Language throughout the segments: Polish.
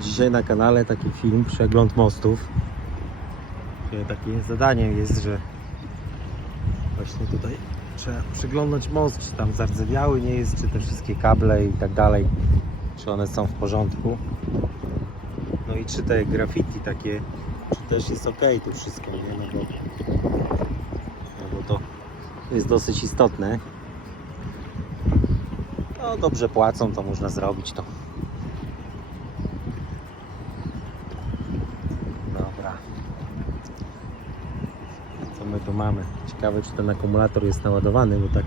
Dzisiaj na kanale taki film, przegląd mostów. Gdzie Takie zadanie jest, że właśnie tutaj trzeba przeglądać most, czy tam zardzewiały nie jest, czy te wszystkie kable i tak dalej, czy one są w porządku. No i czy te graffiti takie, czy też jest ok tu wszystko, nie? No bo, no bo to jest dosyć istotne. No dobrze płacą, to można zrobić to. Dobra. Co my tu mamy? Ciekawe czy ten akumulator jest naładowany, bo tak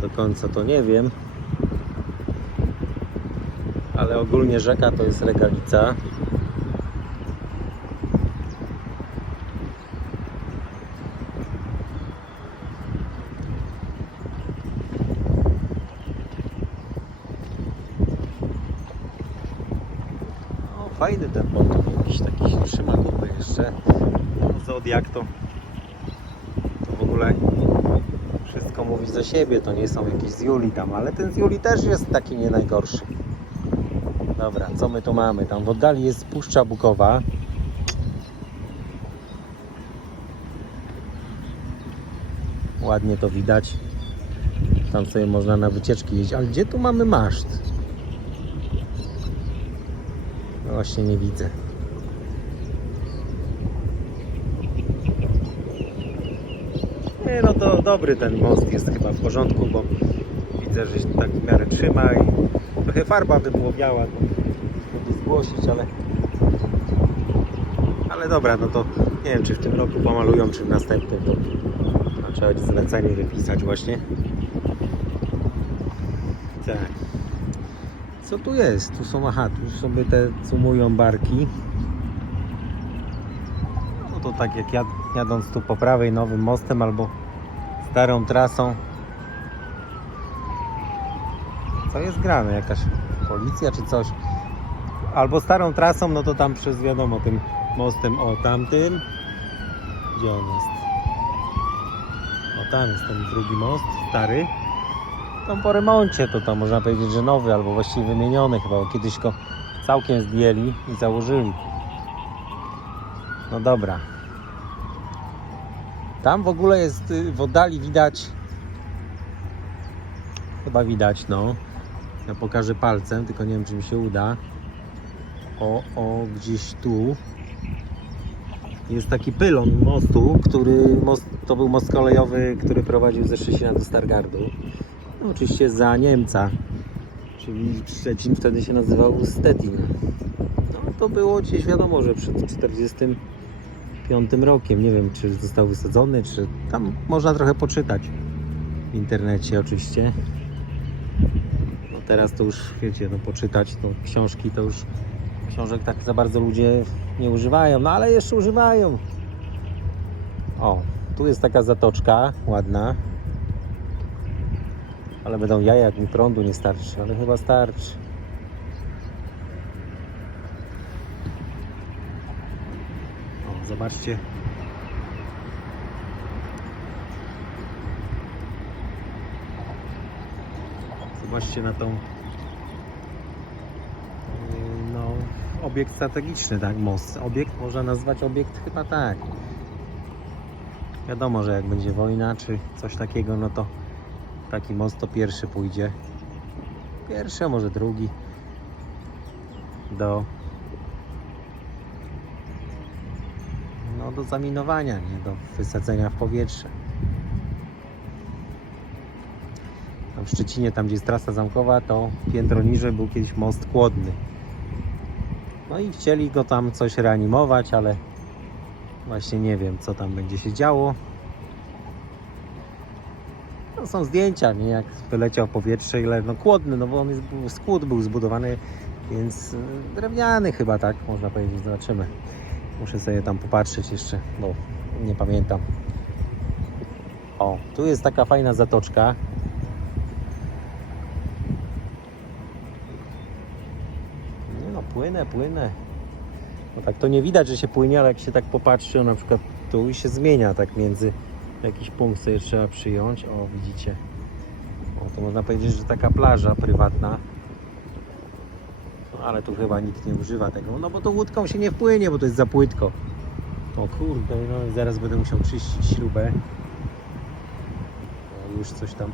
do końca to nie wiem. Ale ogólnie rzeka to jest regalica. Fajny ten motor, jakiś taki trzyma kupy jeszcze. Zodiak to w ogóle wszystko mówi za siebie, to nie są jakieś z Juli tam, ale ten z Juli też jest taki nie najgorszy. Dobra, co my tu mamy? Tam w oddali jest Puszcza Bukowa. Ładnie to widać. Tam sobie można na wycieczki jeździć. Ale gdzie tu mamy maszt? No właśnie nie widzę. No to dobry ten most jest chyba w porządku, bo widzę, że się tak w miarę trzyma i trochę farba wypłowiała, to żeby zgłosić, ale ale dobra, no to nie wiem, czy w tym roku pomalują, czy w następnym, to, to trzeba będzie zlecenie wypisać właśnie. Tak. Co tu jest? Tu są, aha, tu sobie te sumują barki. No to tak jak jad, jadąc tu po prawej nowym mostem albo starą trasą. Co jest grane? Jakaś policja czy coś? Albo starą trasą, no to tam przez wiadomo tym mostem o tamtym. Gdzie on jest? O tam jest ten drugi most, stary. Tam po remoncie to tam można powiedzieć, że nowy albo właściwie wymieniony chyba, bo kiedyś go całkiem zdjęli i założyli. No dobra. Tam w ogóle jest y, w oddali widać chyba widać, no. Ja pokażę palcem, tylko nie wiem czy mi się uda. O, o, gdzieś tu jest taki pylon mostu, który most, to był most kolejowy, który prowadził ze Szczecina do Stargardu. No, oczywiście za Niemca, czyli Szczecin wtedy się nazywał Stettin. No, to było gdzieś wiadomo, że przed 45 rokiem. Nie wiem, czy został wysadzony, czy tam można trochę poczytać w internecie oczywiście. No teraz to już wiecie, no poczytać to książki to już książek tak za bardzo ludzie nie używają, no ale jeszcze używają. O, tu jest taka zatoczka ładna. Ale będą jaja, jak mi prądu nie starczy, ale chyba starczy. O, zobaczcie. Zobaczcie na tą yy, no, obiekt strategiczny, tak? Most. Obiekt można nazwać obiekt chyba tak. Wiadomo, że jak będzie wojna czy coś takiego, no to taki most to pierwszy pójdzie. Pierwszy, a może drugi. Do. Do zaminowania, nie do wysadzenia w powietrze. Tam w Szczecinie, tam gdzie jest trasa zamkowa, to piętro niżej był kiedyś most kłodny. No i chcieli go tam coś reanimować, ale właśnie nie wiem, co tam będzie się działo. To są zdjęcia, nie? Jak wyleciał powietrze, ile no kłodny, no bo on jest, skłód był zbudowany, więc y, drewniany chyba, tak można powiedzieć. Zobaczymy. Muszę sobie tam popatrzeć jeszcze, bo nie pamiętam. O, tu jest taka fajna zatoczka. Nie no, płynę, płynę. No tak to nie widać, że się płynie, ale jak się tak popatrzy, na przykład tu i się zmienia tak między jakiś punkt sobie trzeba przyjąć. O, widzicie. O, to można powiedzieć, że taka plaża prywatna. Ale tu chyba nikt nie używa tego, no bo to łódką się nie wpłynie, bo to jest za płytko. O kurde, no zaraz będę musiał czyścić śrubę. O, już coś tam,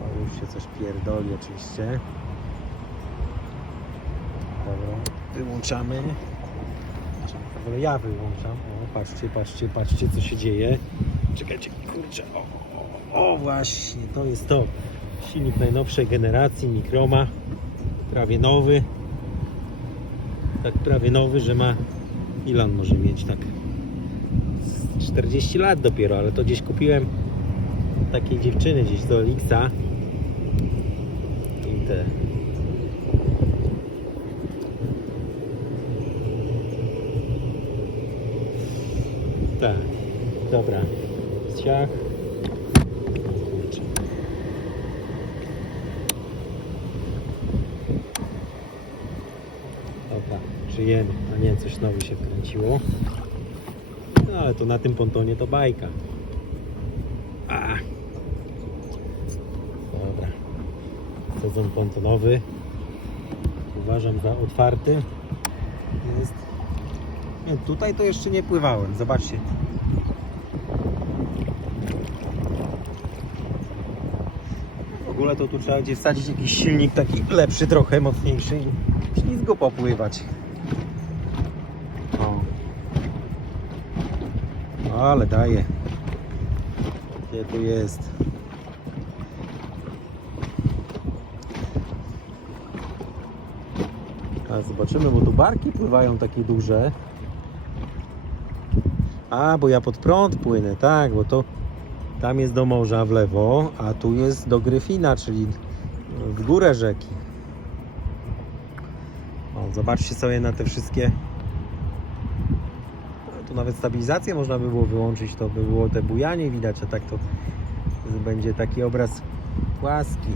o, już się coś pierdoli oczywiście. Dobra, wyłączamy. W ogóle ja wyłączam. O, patrzcie, patrzcie, patrzcie co się dzieje. Czekajcie, kurczę. O, o, o, właśnie, to jest to. Silnik najnowszej generacji Mikroma. Prawie nowy. Tak prawie nowy, że ma ile on może mieć tak? Z 40 lat dopiero, ale to gdzieś kupiłem takiej dziewczyny gdzieś do Elixa. I te Tak, dobra. Ciach. Dobra, żyjemy. A nie, coś znowu się wkręciło. No ale to na tym pontonie to bajka. A. Dobra. Sezon pontonowy. Uważam za otwarty. Jest nie, tutaj to jeszcze nie pływałem, zobaczcie. W ogóle to tu trzeba gdzie wsadzić jakiś silnik taki lepszy trochę, mocniejszy i ślizgo popływać. O. Ale daje. Gdzie tu jest? A zobaczymy, bo tu barki pływają takie duże. A, bo ja pod prąd płynę, tak, bo to tam jest do morza w lewo, a tu jest do Gryfina, czyli w górę rzeki. Zobaczcie sobie na te wszystkie. Tu nawet stabilizację można by było wyłączyć, to by było te bujanie widać, a tak to będzie taki obraz płaski.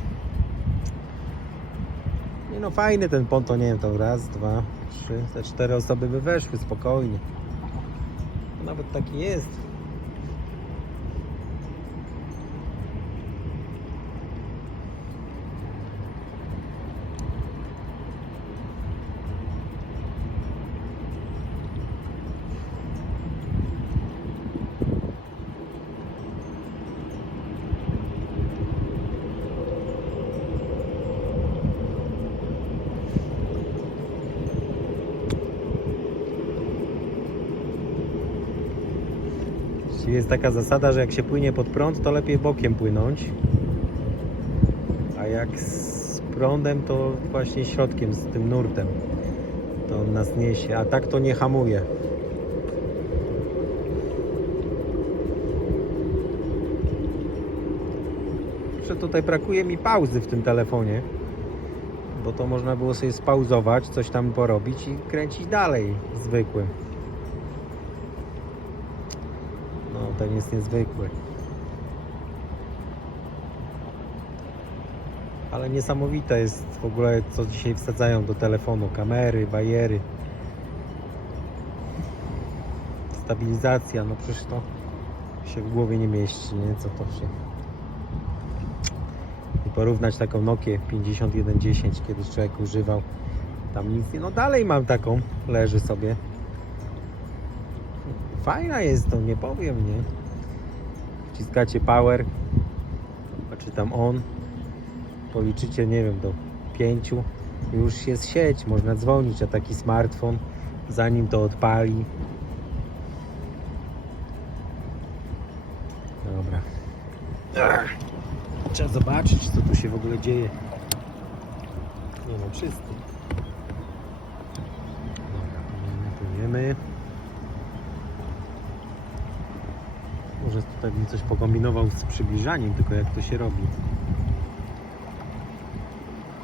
Nie no, fajny ten ponton, nie wiem, to raz, dwa, trzy, te cztery osoby by weszły spokojnie. Nawet taki jest. Jest taka zasada, że jak się płynie pod prąd, to lepiej bokiem płynąć. A jak z prądem, to właśnie środkiem, z tym nurtem. To on nas niesie, a tak to nie hamuje. Że tutaj brakuje mi pauzy w tym telefonie. Bo to można było sobie spauzować, coś tam porobić i kręcić dalej zwykłym. Ten jest niezwykły. Ale niesamowite jest w ogóle, co dzisiaj wsadzają do telefonu. Kamery, bajery. Stabilizacja, no przecież to się w głowie nie mieści, nie? Co to się... I porównać taką Nokię 5110, kiedyś człowiek używał. Tam nic nie... No dalej mam taką, leży sobie. Fajna jest to, nie powiem, nie? Wciskacie power, czy tam on, policzycie, nie wiem, do pięciu, już jest sieć, można dzwonić, a taki smartfon, zanim to odpali. Dobra. Trzeba zobaczyć, co tu się w ogóle dzieje. Nie no, czysty. Dobra, płyniemy, Może tutaj bym coś pokombinował z przybliżaniem, tylko jak to się robi.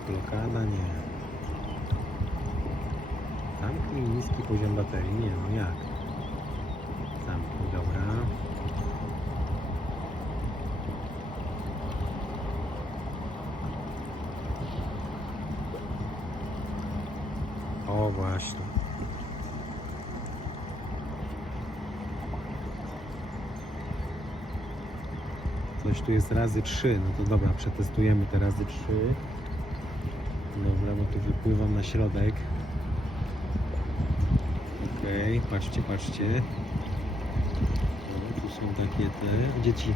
Blokada nie. Zamknij niski poziom baterii. Nie no jak? Zamknij, dobra. O właśnie. Coś tu jest razy 3. No to dobra, przetestujemy te razy 3. Dobra, bo tu wypływam na środek. Okej, patrzcie, patrzcie. O, tu są takie te. Dzieci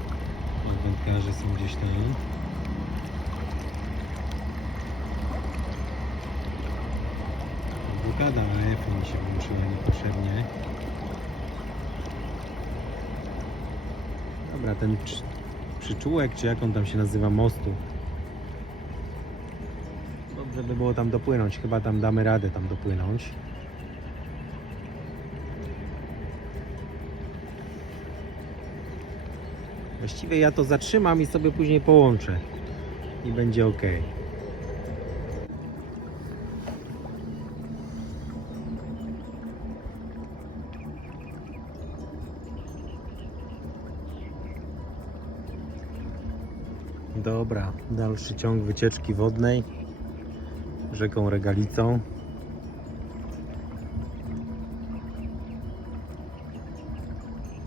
wędkarze są gdzieś tam. Blokada AF mi się włączyła niepotrzebnie. Dobra, ten przyczółek, czy jak on tam się nazywa, mostu. Dobrze by było tam dopłynąć. Chyba tam damy radę tam dopłynąć. Właściwie ja to zatrzymam i sobie później połączę. I będzie ok. Dobra, dalszy ciąg wycieczki wodnej rzeką Regalicą.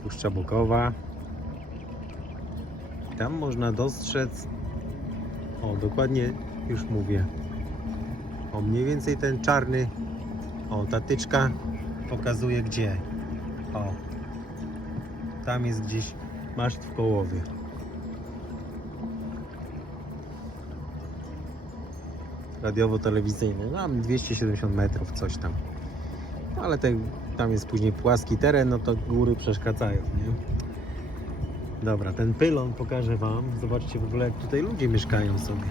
Puszcza Bokowa. Tam można dostrzec, o dokładnie już mówię, o mniej więcej ten czarny, o ta tyczka pokazuje gdzie. O, tam jest gdzieś maszt w Kołowie. Radiowo-telewizyjny. Mam 270 metrów, coś tam. No, ale te, tam jest później płaski teren, no to góry przeszkadzają, nie? Dobra, ten pylon pokażę Wam. Zobaczcie w ogóle, jak tutaj ludzie mieszkają sobie.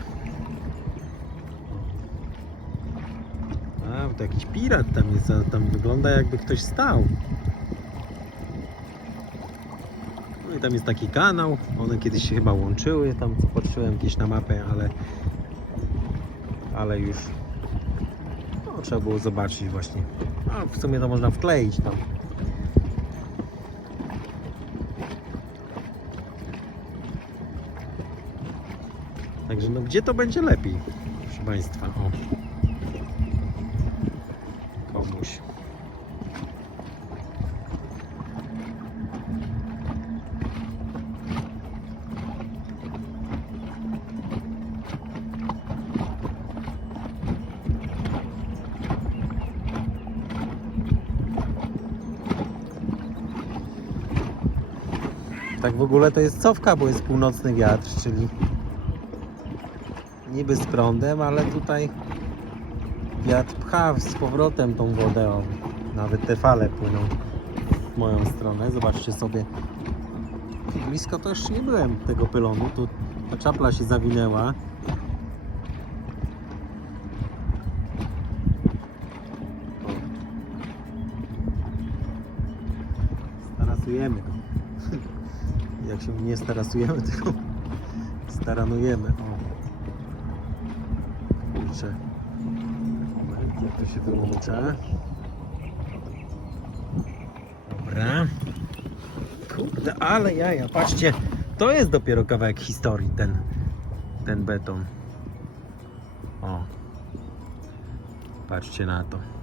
A, to jakiś pirat tam jest, a tam wygląda jakby ktoś stał. No i tam jest taki kanał, one kiedyś się chyba łączyły, tam patrzyłem gdzieś na mapę, ale ale już no, trzeba było zobaczyć właśnie. A w sumie to można wkleić tam. Także no gdzie to będzie lepiej, proszę Państwa? O. Komuś. W ogóle to jest cofka, bo jest północny wiatr, czyli niby z prądem, ale tutaj wiatr pcha z powrotem tą wodę. O, nawet te fale płyną w moją stronę. Zobaczcie sobie. Blisko to jeszcze nie byłem tego pylonu. Tu ta czapla się zawinęła. Starasujemy go. Jak się nie starasujemy, tylko staranujemy. O. Kurczę. Moment, jak to się wyłącza. Dobra. Kurde, ale jaja, patrzcie. To jest dopiero kawałek historii, ten, ten beton. O. Patrzcie na to.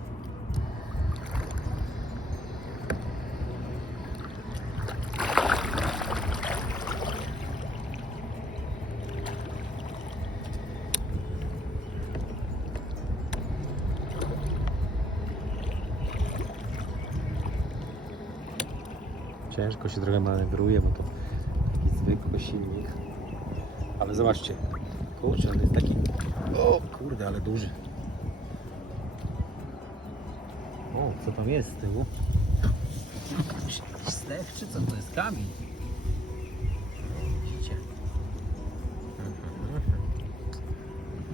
Ciężko się trochę manewruje, bo to taki zwykły silnik. Ale zobaczcie. Kurczę, on jest taki. O kurde, ale duży. O, co tam jest z tyłu? Jakiś stech, czy co to jest? Kamień. Widzicie?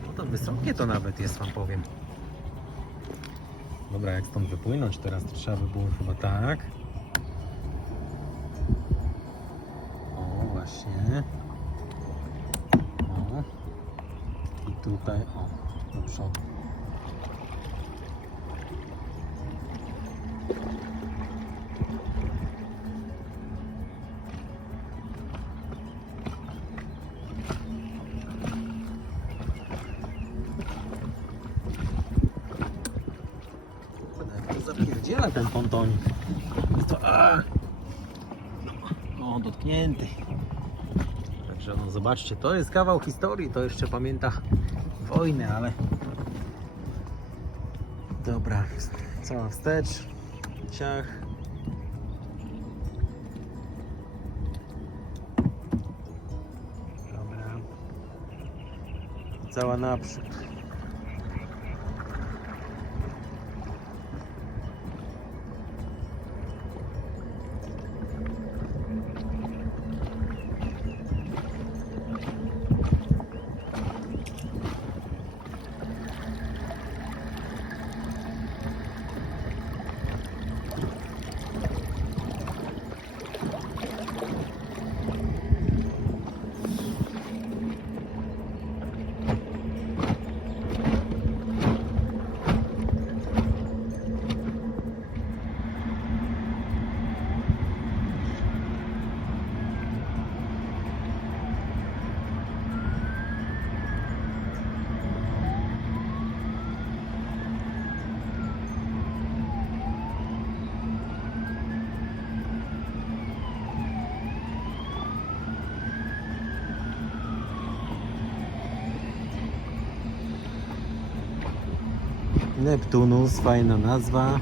No to wysokie to nawet jest, wam powiem. Dobra, jak stąd wypłynąć teraz, to trzeba by było chyba tak. O, właśnie. O. I tutaj, o, do przodu. Kurde, jak to zapierdziela ten pontonik. To, a. O, dotknięty. Także no zobaczcie, to jest kawał historii, to jeszcze pamięta wojnę, ale Dobra, cała wstecz, ciach. Dobra. Cała naprzód. Neptunus, fajna nazwa.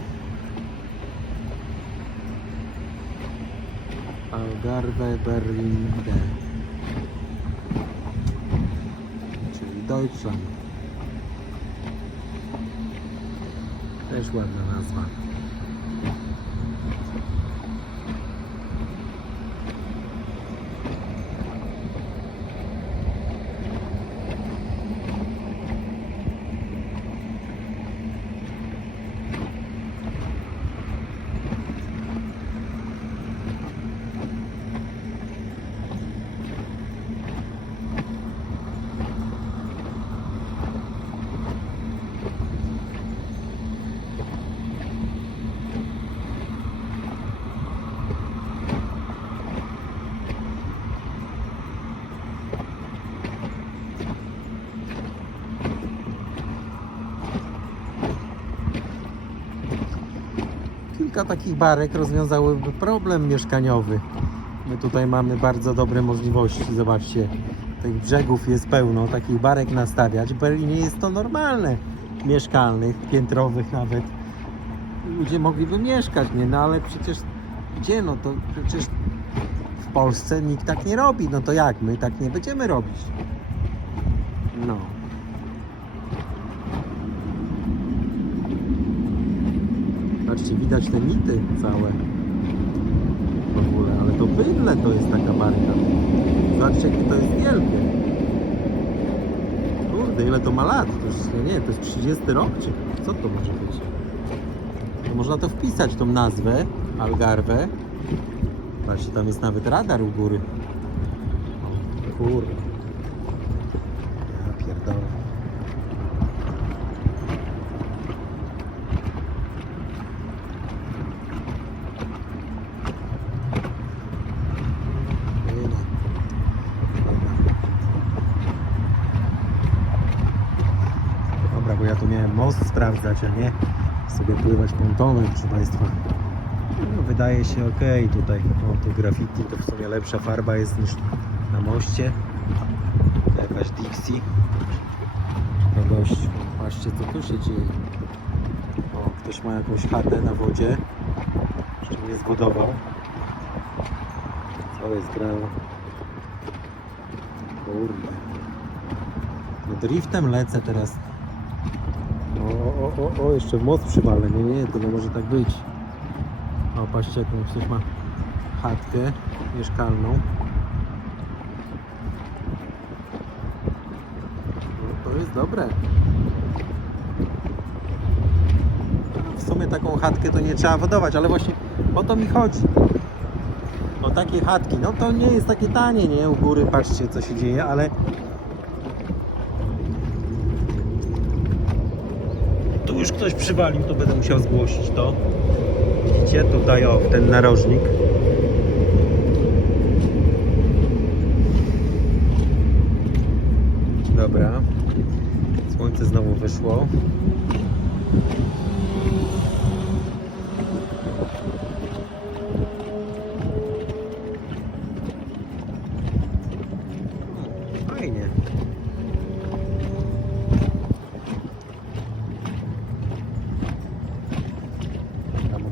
Algarve Berlinde. Czyli Deutschland. Też ładna nazwa. Kilka takich barek rozwiązałyby problem mieszkaniowy. My tutaj mamy bardzo dobre możliwości. Zobaczcie, tych brzegów jest pełno, takich barek nastawiać. W Berlinie jest to normalne, mieszkalnych, piętrowych nawet. Ludzie mogliby mieszkać, nie? No ale przecież gdzie? No to przecież w Polsce nikt tak nie robi. No to jak? My tak nie będziemy robić. No. Patrzcie, widać te mity całe. W ogóle, ale to bydle to jest taka barka. Zobaczcie, jakie to jest wielkie. Kurde, ile to ma lat? To już, ja nie to jest 30 rok, czy co to może być? To można to wpisać, tą nazwę, Algarve. Patrzcie, tam jest nawet radar u góry. Kurde. Ja pierdolę. Nie no. Dobra. Dobra, ja tu miałem most sprawdzać, a nie sobie pływać pontonem, proszę Państwa. No, wydaje się ok tutaj. O, tu graffiti to w sumie lepsza farba jest niż na moście. Jakaś Dixie. No gość, patrzcie co tu się dzieje. O, ktoś ma jakąś chatę na wodzie. Jeszcze nie zbudował. Co jest grało? Kurde. No driftem lecę teraz. O, o, o, jeszcze w most przywalę. Nie, nie, to nie może tak być. O, patrzcie, jaką ktoś ma chatkę mieszkalną. No, to jest dobre. W sumie taką chatkę to nie trzeba wodować, ale właśnie o to mi chodzi. O takie chatki. No to nie jest takie tanie, nie? U góry patrzcie co się dzieje, ale już ktoś przywalił, to będę musiał zgłosić to. Widzicie, tutaj o, ten narożnik. Dobra. Słońce znowu wyszło.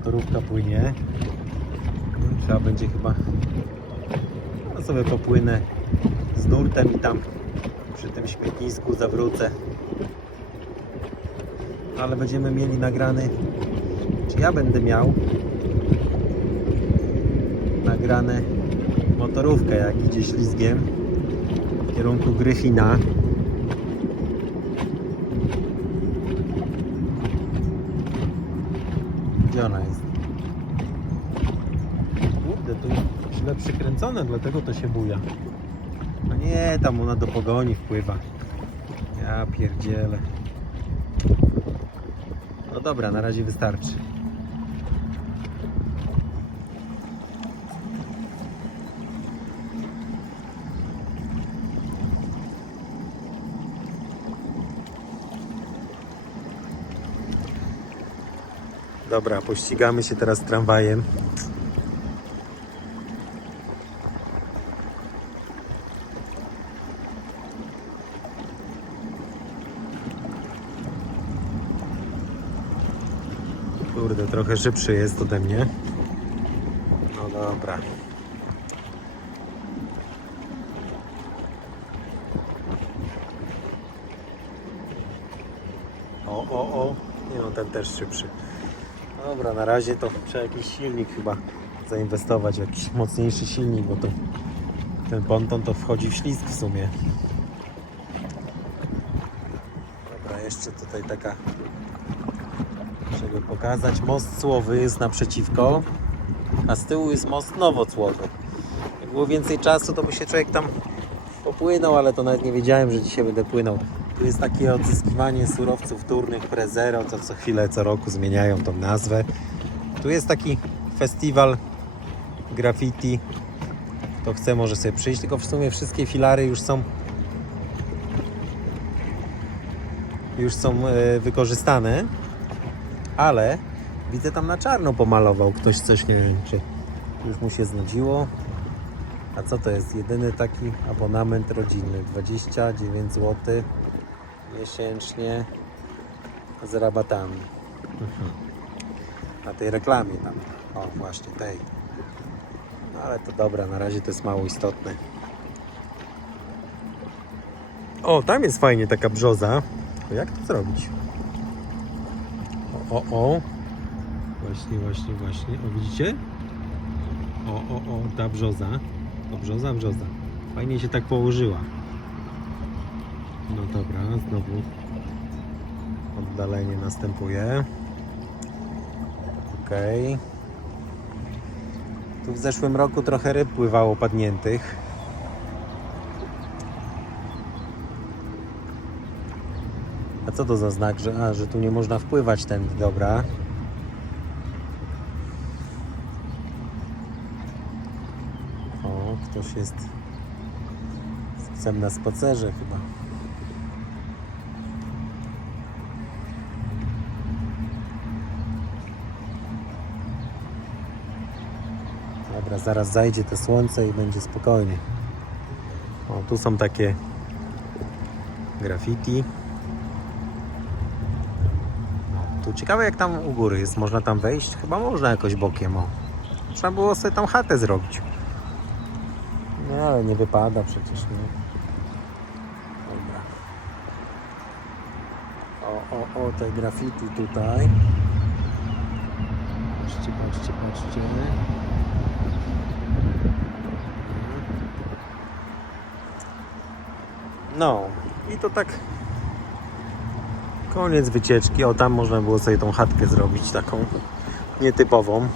Motorówka płynie. Trzeba będzie chyba no sobie popłynę z nurtem i tam przy tym śmietnisku zawrócę. Ale będziemy mieli nagrany, czy ja będę miał nagrane motorówkę jak idzie ślizgiem w kierunku Gryfina. Gdzie ona jest? Kurde, tu źle dlatego to się buja. No nie, tam ona do pogoni wpływa. Ja pierdzielę. No dobra, na razie wystarczy. Dobra, pościgamy się teraz tramwajem. Kurde, trochę szybszy jest ode mnie. No dobra. O, o, o. Nie no, ten też szybszy. Dobra, na razie to trzeba jakiś silnik chyba zainwestować, jakiś mocniejszy silnik, bo to ten ponton to wchodzi w ślizg w sumie. Dobra, jeszcze tutaj taka, żeby pokazać, most Słowy jest naprzeciwko, a z tyłu jest most Nowocłowy. Jak było więcej czasu, to by się człowiek tam popłynął, ale to nawet nie wiedziałem, że dzisiaj będę płynął. Tu jest takie odzyskiwanie surowców wtórnych Prezero, to co chwilę, co roku zmieniają tą nazwę. Tu jest taki festiwal graffiti. Kto chce, może sobie przyjść, tylko w sumie wszystkie filary już są już są e, wykorzystane, ale widzę tam na czarno pomalował ktoś coś, nie wiem czy już mu się znudziło. A co to jest? Jedyny taki abonament rodzinny 29 zł miesięcznie z rabatami. Na tej reklamie tam. O, właśnie tej. No ale to dobra, na razie to jest mało istotne. O, tam jest fajnie taka brzoza. Jak to zrobić? O, o. Właśnie, właśnie, właśnie. O, widzicie? O, o, o, ta brzoza. O, brzoza, brzoza. Fajnie się tak położyła. No dobra, znowu oddalenie następuje. Okej. Tu w zeszłym roku trochę ryb pływało padniętych. Co to za znak, że, a, że tu nie można wpływać tędy, dobra. O, ktoś jest z psem na spacerze chyba. Dobra, zaraz zajdzie to słońce i będzie spokojnie. O, tu są takie graffiti. No, tu ciekawe jak tam u góry jest. Można tam wejść? Chyba można jakoś bokiem. O. Trzeba było sobie tam chatę zrobić. Nie, ale nie wypada przecież. Nie. Dobra. O, o, o, te graffiti tutaj. Patrzcie, patrzcie, patrzcie. No i to tak koniec wycieczki. O tam można było sobie tą chatkę zrobić taką nietypową.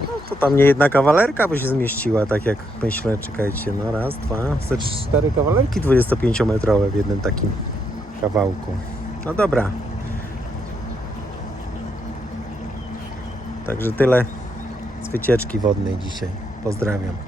No to tam nie jedna kawalerka by się zmieściła, tak jak myślę, czekajcie, no raz, dwa, ze cztery kawalerki 25-metrowe w jednym takim kawałku. No dobra. Także tyle z wycieczki wodnej dzisiaj. Pozdrawiam.